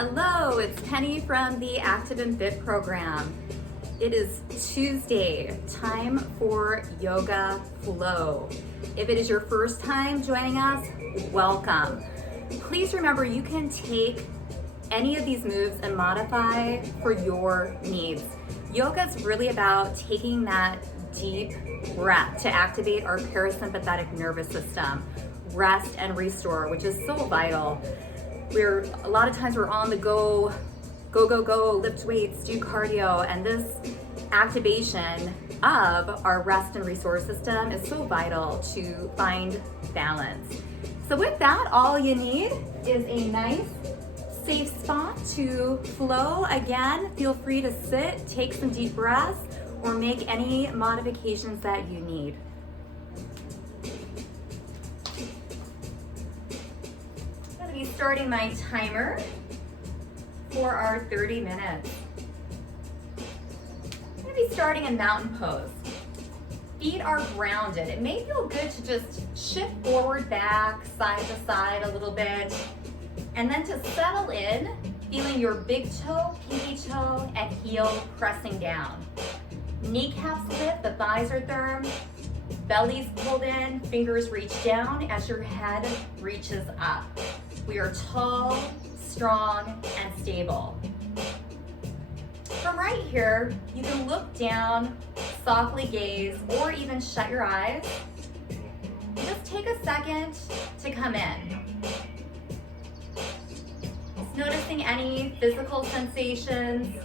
Hello, it's Penny from the Active&Fit program. It is Tuesday, time for Yoga Flow. If it is your first time joining us, welcome. Please remember you can take any of these moves and modify for your needs. Yoga is really about taking that deep breath to activate our parasympathetic nervous system, rest and restore, which is so vital. A lot of times we're on the go, lift weights, do cardio, and this activation of our rest and restore system is so vital to find balance. So with that, all you need is a nice, safe spot to flow. Again, feel free to sit, take some deep breaths, or make any modifications that you need. I'm going to be starting my timer for our 30 minutes. I'm going to be starting in mountain pose. Feet are grounded. It may feel good to just shift forward, back, side to side a little bit, and then to settle in, feeling your big toe, pinky toe, and heel pressing down. Kneecaps lift, the thighs are firm, belly's pulled in, fingers reach down as your head reaches up. We are tall, strong, and stable. From right here, you can look down, softly gaze, or even shut your eyes. Just take a second to come in. Just noticing any physical sensations.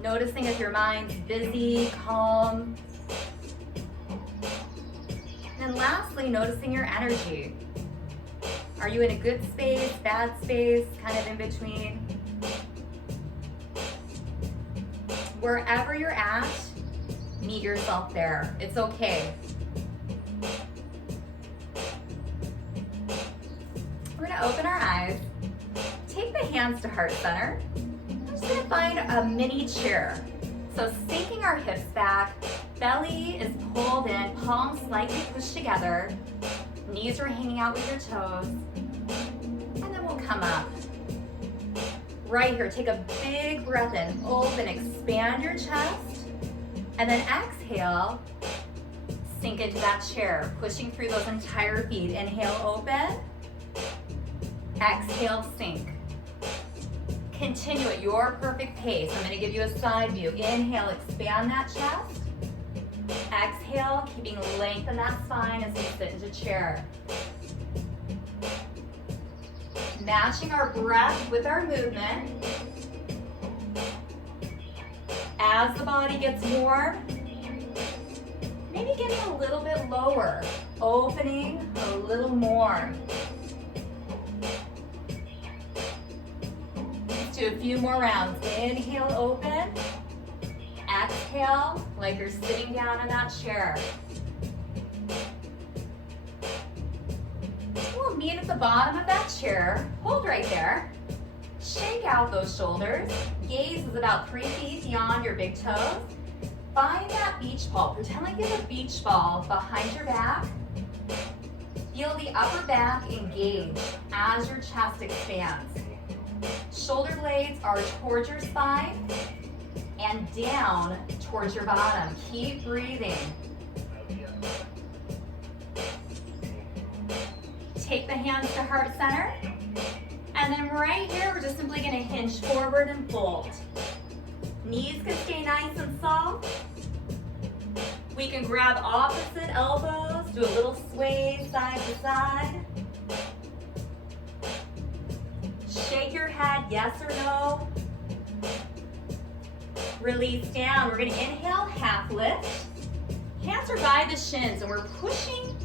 Noticing if your mind's busy, calm. And lastly, noticing your energy. Are you in a good space, bad space, kind of in between? Wherever you're at, meet yourself there. It's okay. We're gonna open our eyes. Take the hands to heart center. I'm just gonna find a mini chair. So sinking our hips back, belly is pulled in, palms slightly pushed together, knees are hanging out with your toes, and then we'll come up. Right here, take a big breath in, open, expand your chest, and then exhale, sink into that chair, pushing through those entire feet. Inhale, open, exhale, sink. Continue at your perfect pace. I'm gonna give you a side view. Inhale, expand that chest. Exhale, keeping length in that spine as we sit into chair. Matching our breath with our movement. As the body gets warm, maybe getting a little bit lower, opening a little more. Let's do a few more rounds. Inhale, open. Exhale, like you're sitting down in that chair. We'll meet at the bottom of that chair. Hold right there. Shake out those shoulders. Gaze is about 3 feet beyond your big toes. Find that beach ball. Pretend like you have a beach ball behind your back. Feel the upper back engage as your chest expands. Shoulder blades are towards your spine and down towards your bottom. Keep breathing. Take the hands to heart center. And then right here, we're just simply gonna hinge forward and fold. Knees can stay nice and soft. We can grab opposite elbows, do a little sway side to side. Shake your head, yes or no. Release down. We're gonna inhale, half lift. Hands are by the shins and we're pushing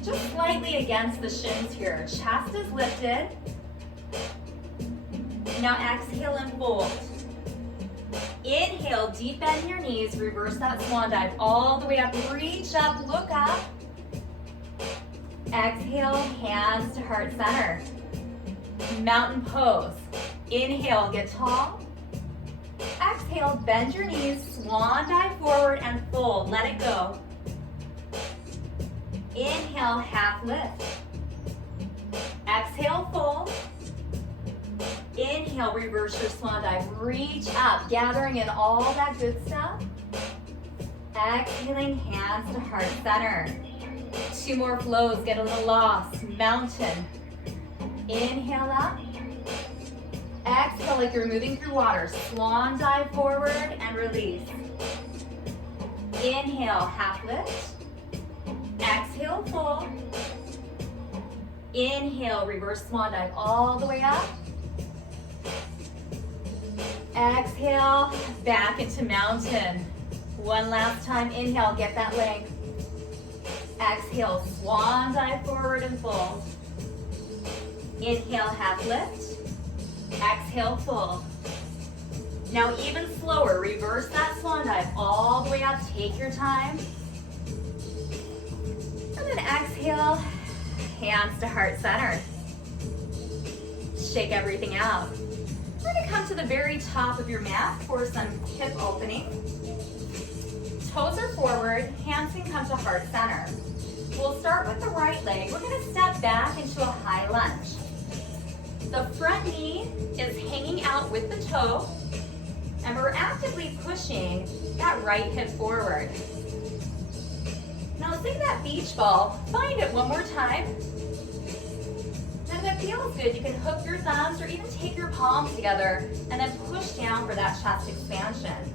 just slightly against the shins here. Chest is lifted. Now exhale and fold. Inhale, deep bend your knees, reverse that swan dive all the way up. Reach up, look up. Exhale, hands to heart center. Mountain pose. Inhale, get tall. Exhale, bend your knees, swan dive forward and fold. Let it go. Inhale, half lift. Exhale, reverse your swan dive. Reach up, gathering in all that good stuff. Exhaling, hands to heart center. 2 more flows, get a little lost. Mountain. Inhale up. Exhale like you're moving through water. Swan dive forward and release. Inhale, half lift. Exhale, fold. Inhale, reverse swan dive all the way up. Exhale, back into mountain. One last time, inhale, get that length. Exhale, swan dive forward and fold. Inhale, half lift. Exhale, fold. Now even slower, reverse that swan dive all the way up, take your time. And then exhale, hands to heart center. Shake everything out. We're gonna come to the very top of your mat for some hip opening. Toes are forward, hands can come to heart center. We'll start with the right leg. We're gonna step back into a high lunge. The front knee is hanging out with the toe, and we're actively pushing that right hip forward. Now think that beach ball. Find it one more time. And if it feels good, you can hook your thumbs or even take your palms together and then push down for that chest expansion.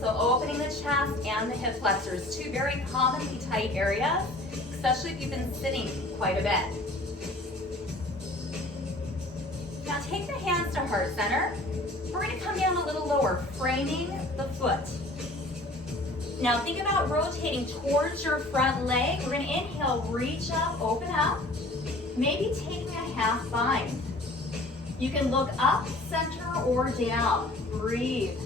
So opening the chest and the hip flexors, 2 very commonly tight areas, especially if you've been sitting quite a bit. Now take the hands to heart center. We're going to come down a little lower, framing the foot. Now think about rotating towards your front leg. We're going to inhale, reach up, open up. Maybe taking a half bind. You can look up, center, or down. Breathe.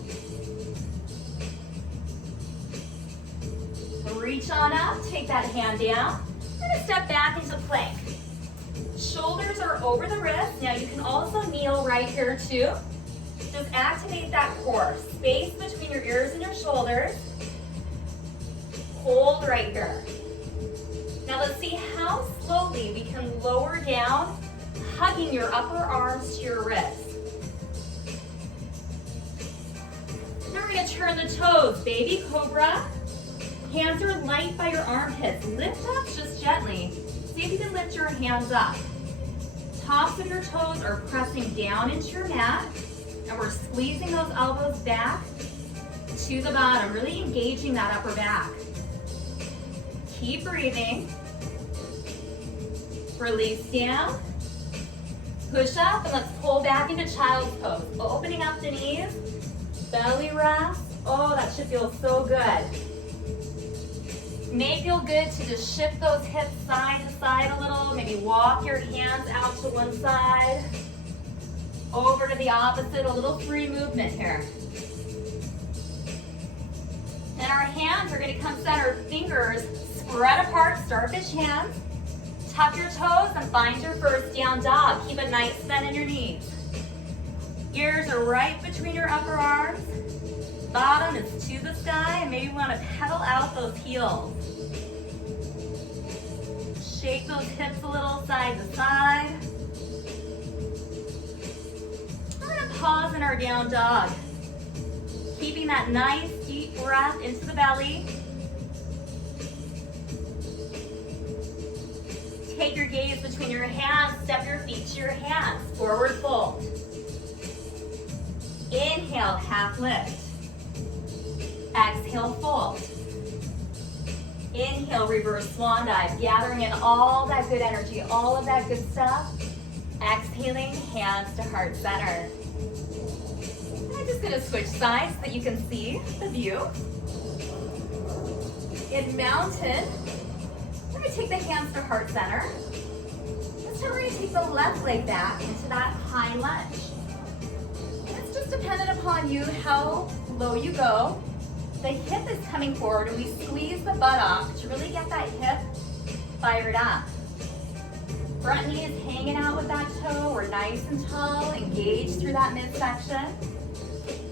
Reach on up, take that hand down. We're going to step back into plank. Shoulders are over the wrists. Now you can also kneel right here too. Just activate that core. Space between your ears and your shoulders. Hold right here. Now let's see how slowly we can lower down, hugging your upper arms to your wrists. Now we're going to turn the toes, baby cobra. Hands are light by your armpits. Lift up just gently. See if you can lift your hands up. Tops of your toes are pressing down into your mat, and we're squeezing those elbows back to the bottom, really engaging that upper back. Keep breathing. Release down. Push up, and let's pull back into child's pose. Opening up the knees, belly rest. Oh, that should feel so good. May feel good to just shift those hips side to side a little. Maybe walk your hands out to one side, over to the opposite, a little free movement here. And our hands are going to come center, fingers spread apart, starfish hands. Tuck your toes and find your first down dog. Keep a nice bend in your knees. Ears are right between your upper arms. Bottom is to the sky, and maybe you want to pedal out those heels. Shake those hips a little side to side. We're going to pause in our down dog. Keeping that nice deep breath into the belly. Take your gaze between your hands, step your feet to your hands, forward fold. Inhale, half lift. Exhale, fold. Inhale, reverse swan dive, gathering in all that good energy, all of that good stuff. Exhaling, hands to heart center. I'm just going to switch sides so that you can see the view. In mountain, we're going to take the hands to heart center. This time we're going to take the left leg back into that high lunge. It's just dependent upon you how low you go. The hip is coming forward, and we squeeze the buttock to really get that hip fired up. Front knee is hanging out with that toe. We're nice and tall, engaged through that midsection.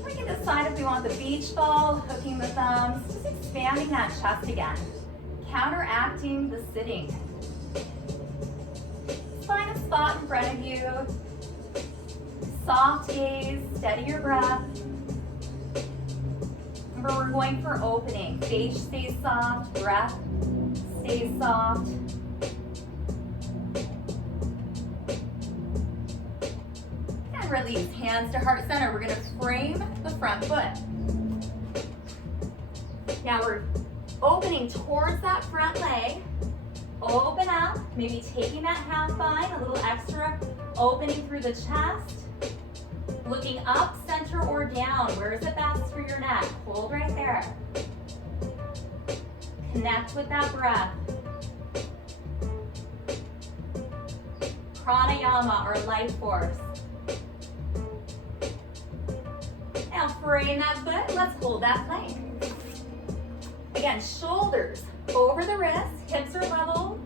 We can decide if we want the beach ball, hooking the thumbs, just expanding that chest again, counteracting the sitting. Find a spot in front of you. soft gaze, steady your breath. Remember, we're going for opening. Face stays soft, breath stays soft. And release, hands to heart center. We're gonna frame the front foot. Now we're opening towards that front leg. Open up, maybe taking that half bind, a little extra opening through the chest. Looking up, center, or down. Where is it best for your neck? Hold right there. Connect with that breath. Pranayama, or life force. Now frame that foot. Let's hold that plank. Again, shoulders over the wrists, hips are level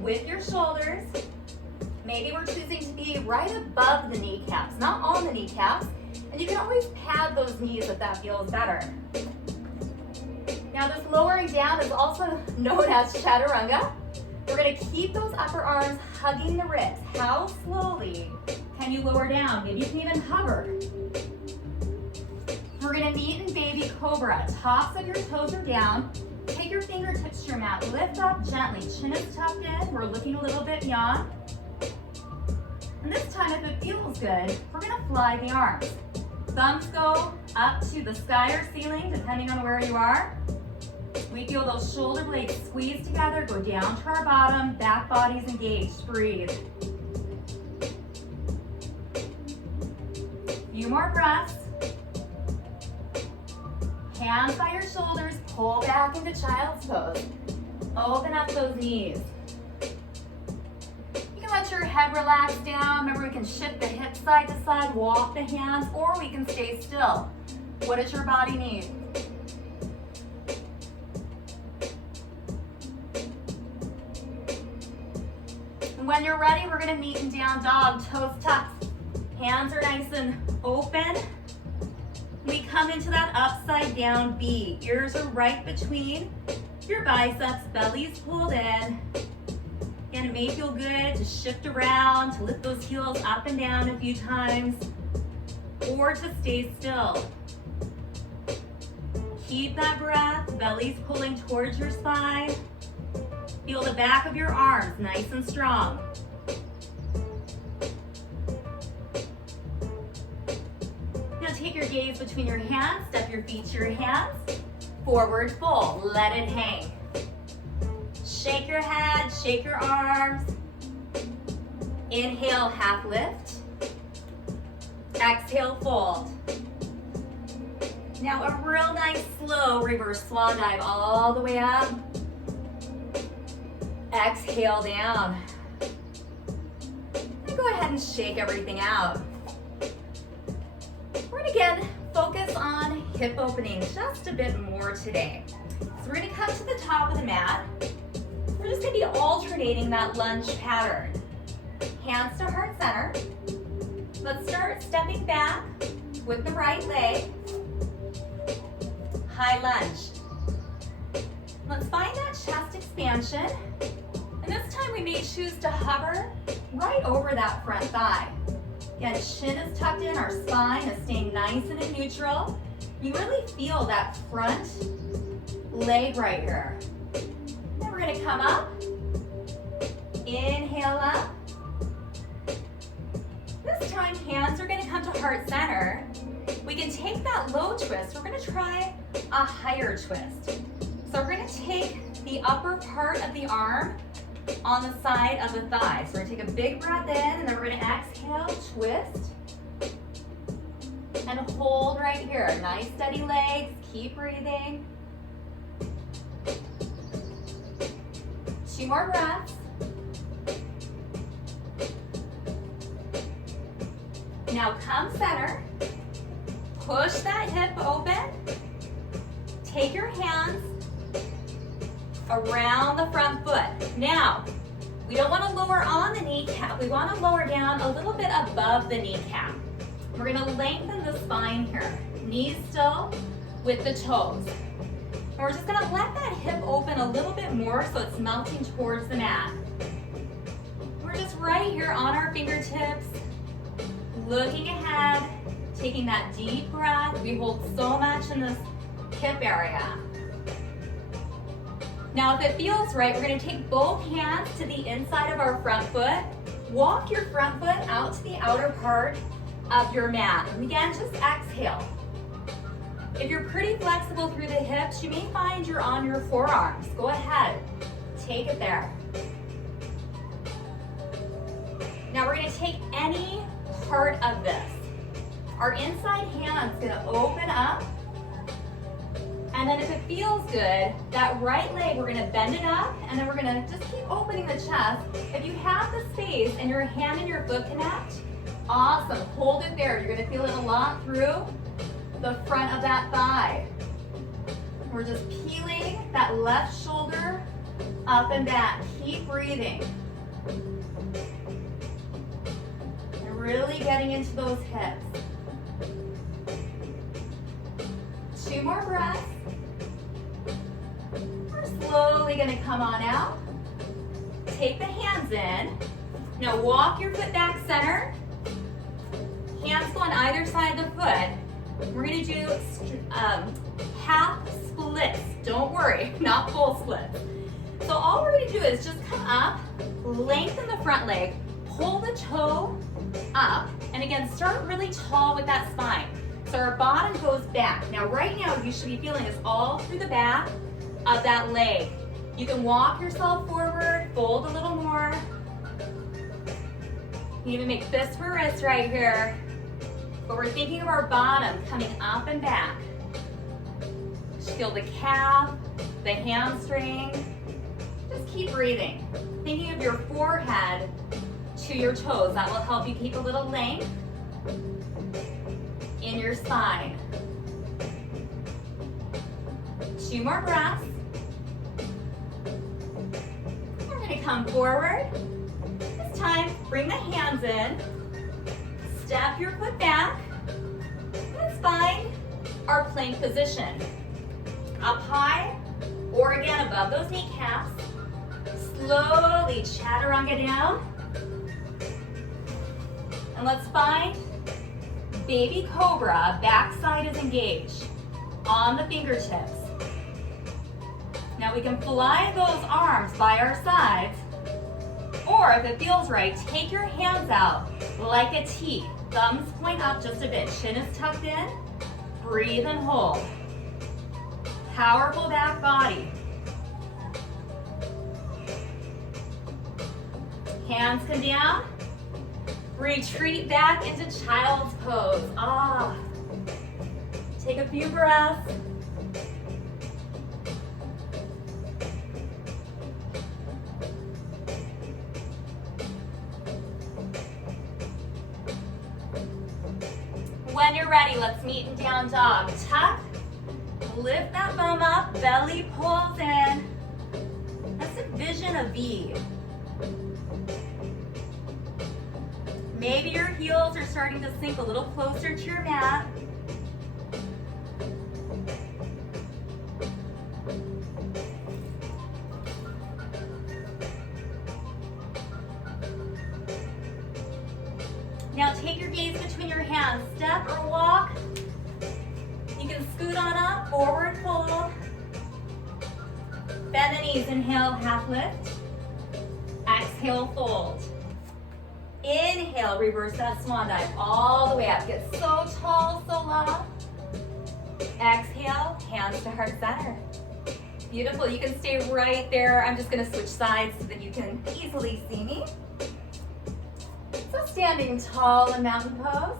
with your shoulders. Maybe we're choosing to be right above the kneecaps, not on the kneecaps. And you can always pad those knees if that feels better. Now this lowering down is also known as chaturanga. We're gonna keep those upper arms hugging the ribs. How slowly can you lower down? Maybe you can even hover. We're gonna meet in baby cobra. Tops of your toes are down. Take your fingertips to your mat. Lift up gently. Chin is tucked in. We're looking a little bit beyond. And this time, if it feels good, we're gonna fly the arms. Thumbs go up to the sky or ceiling, depending on where you are. We feel those shoulder blades squeeze together, go down to our bottom, back body's engaged. Breathe. Few more breaths. Hands by your shoulders, pull back into child's pose. Open up those knees. You can let your head relax down. Remember, we can shift the hips side to side, walk the hands, or we can stay still. What does your body need? And when you're ready, we're gonna meet in down dog, toes tucked. Hands are nice and open. We come into that upside down V. Ears are right between your biceps, belly's pulled in. And it may feel good to shift around, to lift those heels up and down a few times, or to stay still. Keep that breath, belly's pulling towards your spine. Feel the back of your arms nice and strong. Take your gaze between your hands, step your feet to your hands, forward fold, let it hang. Shake your head, shake your arms. Inhale, half lift. Exhale, fold. Now a real nice slow reverse swan dive all the way up. Exhale down. And go ahead and shake everything out. We're gonna again focus on hip opening just a bit more today. So we're gonna come to the top of the mat. We're just gonna be alternating that lunge pattern. Hands to heart center. Let's start stepping back with the right leg. High lunge. Let's find that chest expansion. And this time we may choose to hover right over that front thigh. Again, chin is tucked in, our spine is staying nice and in neutral. You really feel that front leg right here. Then we're gonna come up. Inhale up. This time, hands are gonna come to heart center. We can take that low twist. We're gonna try a higher twist. So we're gonna take the upper part of the arm on the side of the thigh. So we're gonna take a big breath in, and then we're gonna exhale, twist, and hold right here. Nice steady legs, keep breathing. 2 more breaths. Now come center, push that hip open, take your hands around the front foot. Now, we don't want to lower on the kneecap, we want to lower down a little bit above the kneecap. We're going to lengthen the spine here, knees still with the toes. And we're just going to let that hip open a little bit more so it's melting towards the mat. We're just right here on our fingertips, Looking ahead, taking that deep breath. We hold so much in this hip area. Now, if it feels right, we're going to take both hands to the inside of our front foot. Walk your front foot out to the outer part of your mat. And again, just exhale. If you're pretty flexible through the hips, you may find you're on your forearms. Go ahead, take it there. Now we're going to take any part of this. Our inside hand's going to open up. And then if it feels good, that right leg, we're gonna bend it up, and then we're gonna just keep opening the chest. If you have the space and your hand and your foot connect, awesome, hold it there. You're gonna feel it a lot through the front of that thigh. We're just peeling that left shoulder up and back. Keep breathing. And really getting into those hips. 2 more breaths. Slowly gonna come on out. Take the hands in. Now walk your foot back center. Hands go on either side of the foot. We're gonna do half splits. Don't worry, not full splits. So all we're gonna do is just come up, lengthen the front leg, pull the toe up, and again, start really tall with that spine. So our bottom goes back. Now right now, you should be feeling this all through the back of that leg. You can walk yourself forward, fold a little more. You even make fist for wrist right here. But we're thinking of our bottom coming up and back. Just feel the calf, the hamstring. Just keep breathing. Thinking of your forehead to your toes. That will help you keep a little length in your spine. 2 more breaths. We're going to come forward. This time, bring the hands in. Step your foot back. Let's find our plank position. Up high, or again above those kneecaps. Slowly chaturanga down. And let's find baby cobra. Backside is engaged on the fingertips. Now we can fly those arms by our sides, or if it feels right, take your hands out like a T. Thumbs point up just a bit. Chin is tucked in. Breathe and hold. Powerful back body. Hands come down. Retreat back into child's pose. Take a few breaths. When you're ready, let's meet in down dog. Tuck, lift that bum up, belly pulls in. Let's envision a V. Maybe your heels are starting to sink a little closer to your mat. Now take your gaze between your hands. Step or walk. You can scoot on up, forward fold. Bend the knees, inhale, half lift. Exhale, fold. Inhale, reverse that swan dive all the way up. Get so tall, so long. Exhale, hands to heart center. Beautiful, you can stay right there. I'm just gonna switch sides so that you can easily see me. So standing tall in mountain pose.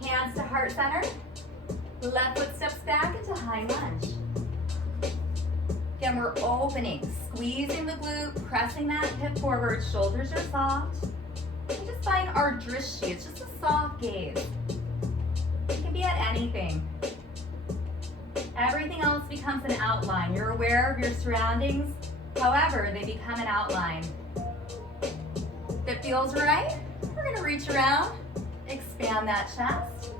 Hands to heart center. Left foot steps back into high lunge. Again, we're opening, squeezing the glute, pressing that hip forward, shoulders are soft. And just find our drishti, it's just a soft gaze. It can be at anything. Everything else becomes an outline. You're aware of your surroundings, however, they become an outline. If it feels right, we're gonna reach around, expand that chest.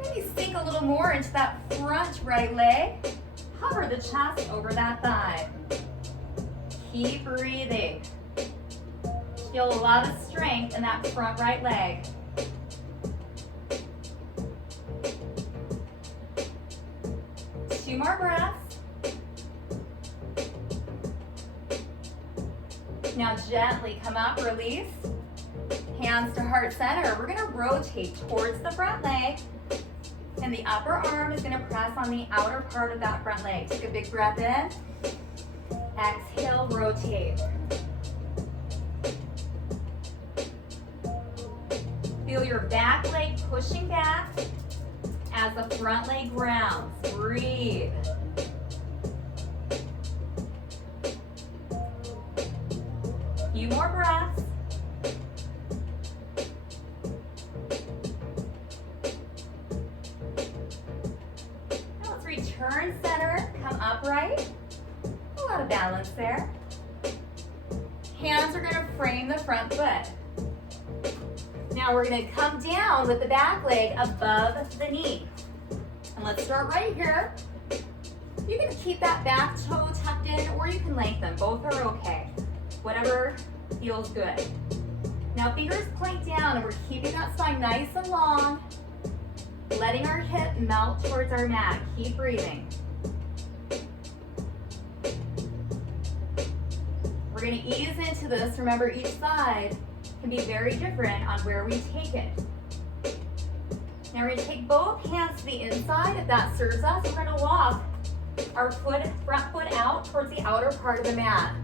Maybe sink a little more into that front right leg. Hover the chest over that thigh. Keep breathing. Feel a lot of strength in that front right leg. Two more breaths. Now gently come up, release. Hands to heart center. We're gonna rotate towards the front leg, and the upper arm is gonna press on the outer part of that front leg. Take a big breath in. Exhale, rotate. Feel your back leg pushing back as the front leg grounds. Breathe. Few more breaths. Now let's return center, come upright. A lot of balance there. Hands are gonna frame the front foot. Now we're gonna come down with the back leg above the knee. And let's start right here. You can keep that back toe tucked in, or you can lengthen. Both are okay. Whatever feels good. Now fingers point down, and we're keeping that spine nice and long, letting our hip melt towards our mat. Keep breathing. We're gonna ease into this. Remember, each side can be very different on where we take it. Now we're gonna take both hands to the inside if that serves us. We're gonna walk our front foot out towards the outer part of the mat.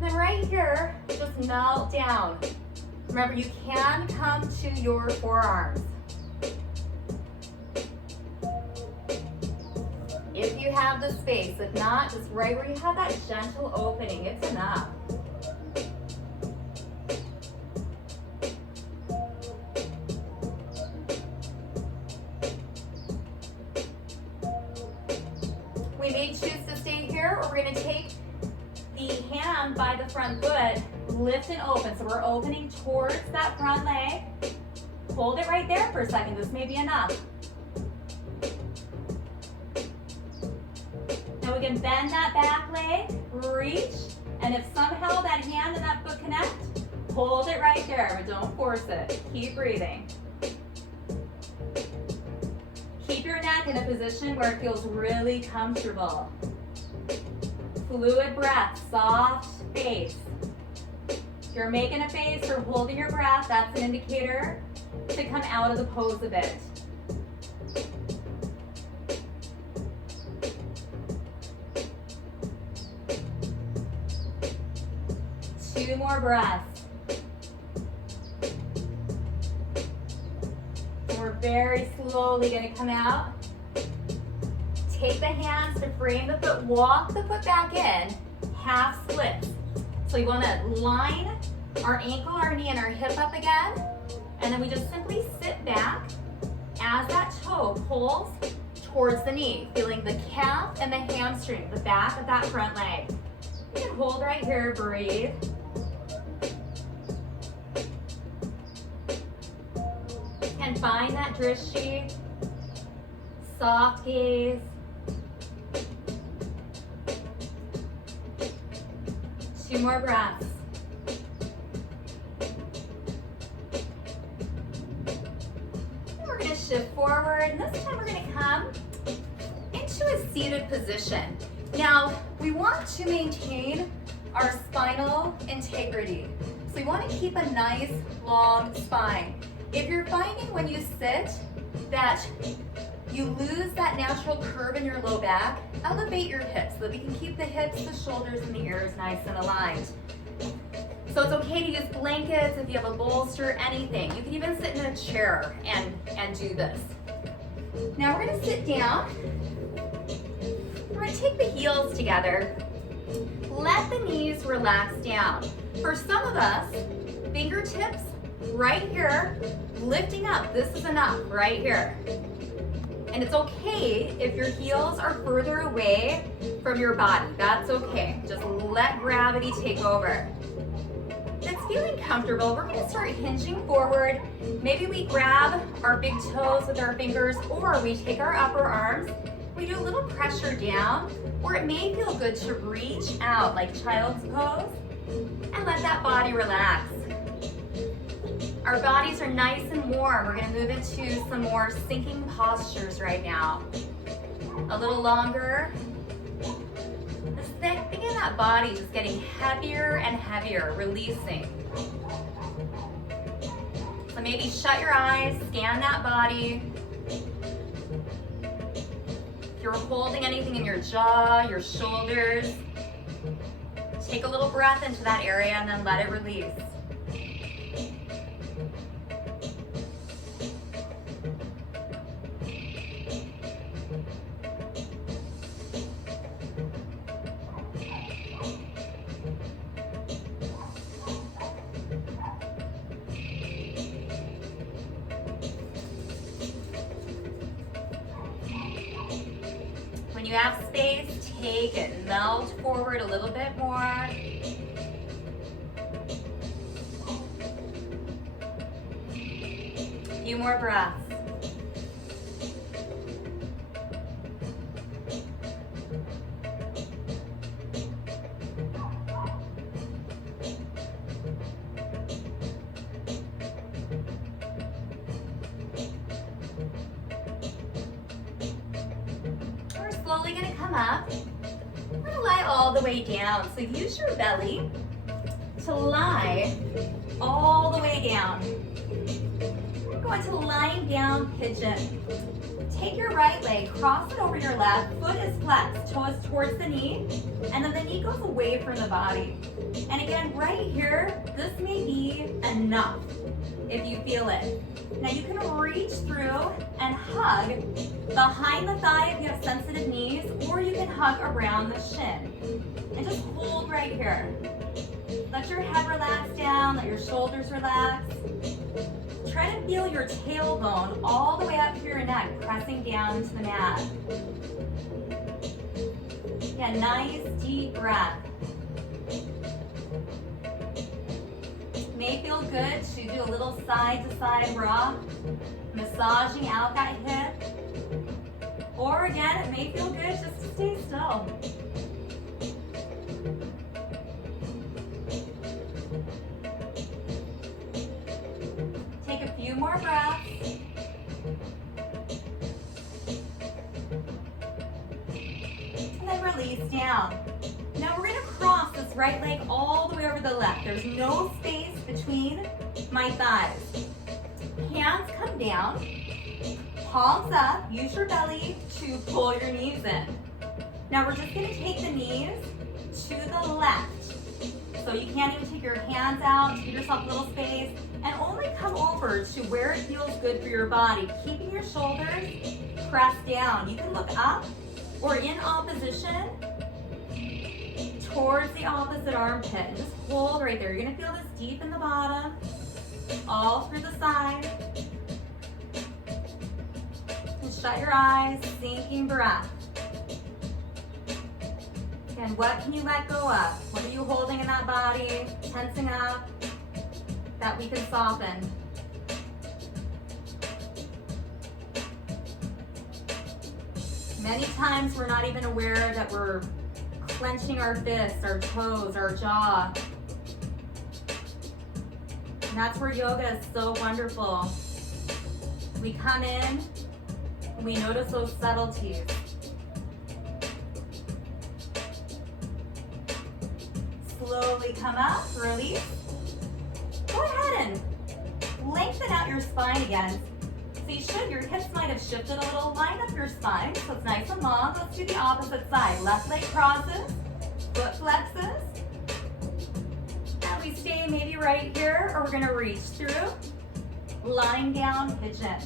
Then right here, just melt down. Remember, you can come to your forearms. If you have the space, if not, just right where you have that gentle opening, it's enough. We may choose to stay here, or we're gonna take the hand by the front foot, lift and open. So we're opening towards that front leg. Hold it right there for a second. This may be enough. Now we can bend that back leg, reach, and if somehow that hand and that foot connect, hold it right there, but don't force it. Keep breathing. Keep your neck in a position where it feels really comfortable. Fluid breath, soft face. If you're making a face or holding your breath, that's an indicator to come out of the pose a bit. Two more breaths. And we're very slowly going to come out. Take the hands to frame the foot, walk the foot back in, half splits. So you want to line our ankle, our knee, and our hip up again. And then we just simply sit back as that toe pulls towards the knee, feeling the calf and the hamstring, the back of that front leg. You can hold right here, breathe. And find that drishti, soft gaze. Two more breaths. And we're going to shift forward, and this time we're going to come into a seated position. Now, we want to maintain our spinal integrity. So we want to keep a nice, long spine. If you're finding when you sit that you lose that natural curve in your low back, elevate your hips so that we can keep the hips, the shoulders, and the ears nice and aligned. So it's okay to use blankets if you have a bolster, anything. You can even sit in a chair and do this. Now we're gonna sit down. We're gonna take the heels together. Let the knees relax down. For some of us, fingertips right here, lifting up. This is enough right here. And it's okay if your heels are further away from your body. That's okay. Just let gravity take over. If it's feeling comfortable, we're going to start hinging forward. Maybe we grab our big toes with our fingers, or we take our upper arms. We do a little pressure down, or it may feel good to reach out like child's pose And let that body relax. Our bodies are nice and warm. We're gonna move into some more sinking postures right now. A little longer. Think of that body just getting heavier and heavier, releasing. So maybe shut your eyes, scan that body. If you're holding anything in your jaw, your shoulders, take a little breath into that area and then let it release. When you have space, take it, melt forward a little bit more. A few more breaths. Slowly gonna come up. We're gonna lie all the way down. So use your belly to lie all the way down. We're going to lying down pigeon. Take your right leg, cross it over your left, foot is flexed, toes towards the knee, and then the knee goes away from the body. And again, right here, this may be enough if you feel it. Now you can reach through and hug behind the thigh if you have sensitive knees, or you can hug around the shin. And just hold right here. Let your head relax down, let your shoulders relax. Try to feel your tailbone all the way up to your neck, pressing down into the mat. Yeah, nice deep breath. May feel good to do a little side-to-side rock, massaging out that hip. Or again, it may feel good just to stay still. Take a few more breaths. And then release down. Now we're gonna cross this right leg all the way over the left. There's no space between my thighs. Hands come down, palms up, use your belly to pull your knees in. Now we're just gonna take the knees to the left. So you can't even take your hands out, give yourself a little space, and only come over to where it feels good for your body, keeping your shoulders pressed down. You can look up or in opposition towards the opposite armpit. And just hold right there. You're gonna feel this deep in the bottom, all through the side. And shut your eyes, sinking breath. And what can you let go of? What are you holding in that body, tensing up, that we can soften? Many times we're not even aware that we're clenching our fists, our toes, our jaw. And that's where yoga is so wonderful. We come in and we notice those subtleties. Slowly come up, release. Go ahead and lengthen out your spine again. So you should, your hips might have shifted a little. Line up your spine so it's nice and long. Let's do the opposite side. Left leg crosses, foot flexes. And we stay maybe right here, or we're gonna reach through. Lying down pigeon.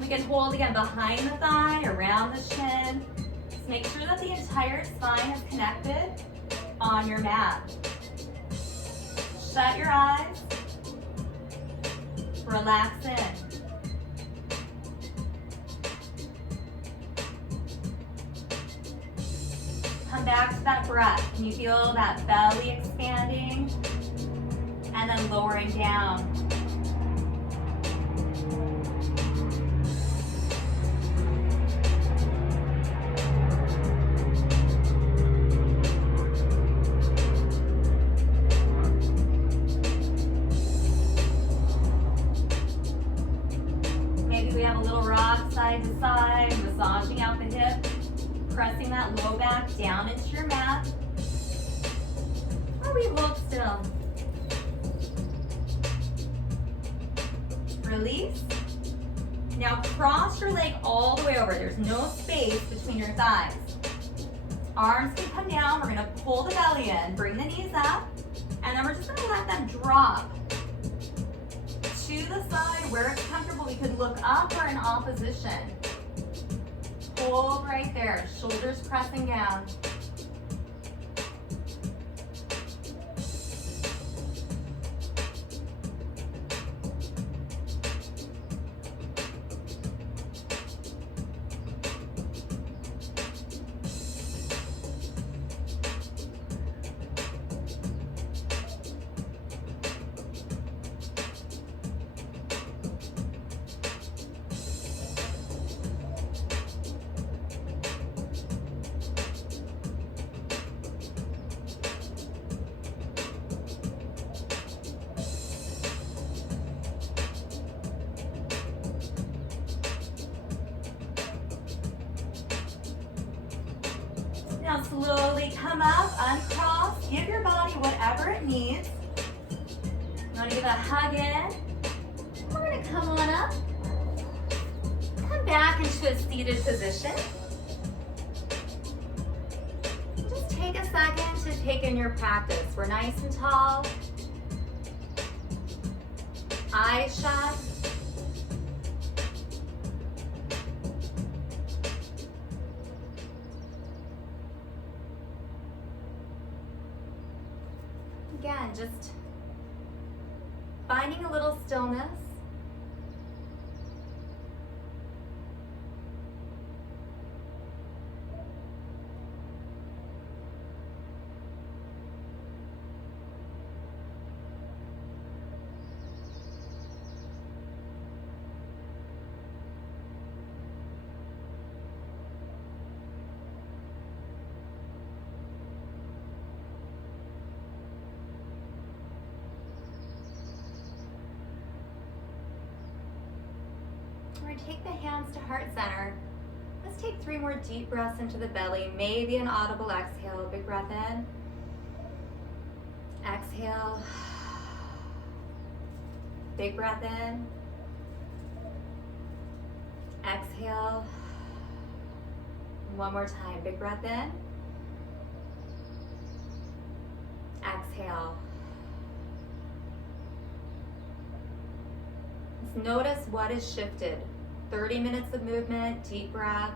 We can hold again behind the thigh, around the shin. Just make sure that the entire spine is connected on your mat. Shut your eyes. Relax in. Come back to that breath. Can you feel that belly expanding? And then lowering down. slowly hold still. Release. Now cross your leg all the way over. There's no space between your thighs. Arms can come down. We're gonna pull the belly in, bring the knees up, and then we're just gonna let them drop to the side where it's comfortable. We could look up or in opposition. Hold right there, shoulders pressing down. Now slowly come up, uncross, give your body whatever it needs. You want to give a hug in. We're going to come on up. Come back into a seated position. Just take a second to take in your practice. We're nice and tall. Eyes shut. Again, just finding a little stillness. We're gonna take the hands to heart center. Let's take 3 more deep breaths into the belly, maybe an audible exhale. Big breath in. Exhale. Big breath in. Exhale. One more time. Big breath in. Exhale. Let's notice what is shifted. 30 minutes of movement, deep breath.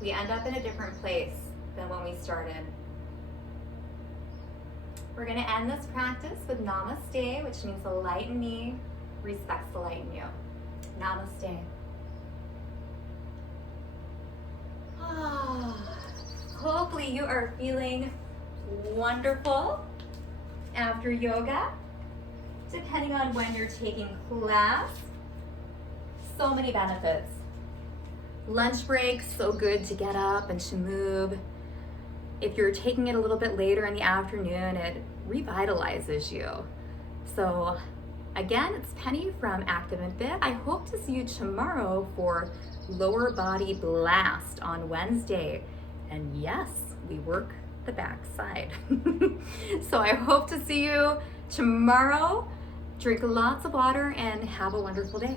We end up in a different place than when we started. We're gonna end this practice with namaste, which means the light in me respects the light in you. Namaste. Hopefully you are feeling wonderful after yoga, depending on when you're taking class. So many benefits. Lunch breaks, so good to get up and to move. If you're taking it a little bit later in the afternoon, it revitalizes you. So again, it's Penny from Active&Fit. I hope to see you tomorrow for lower body blast on Wednesday. And yes, we work the back side. So I hope to see you tomorrow. Drink lots of water and have a wonderful day.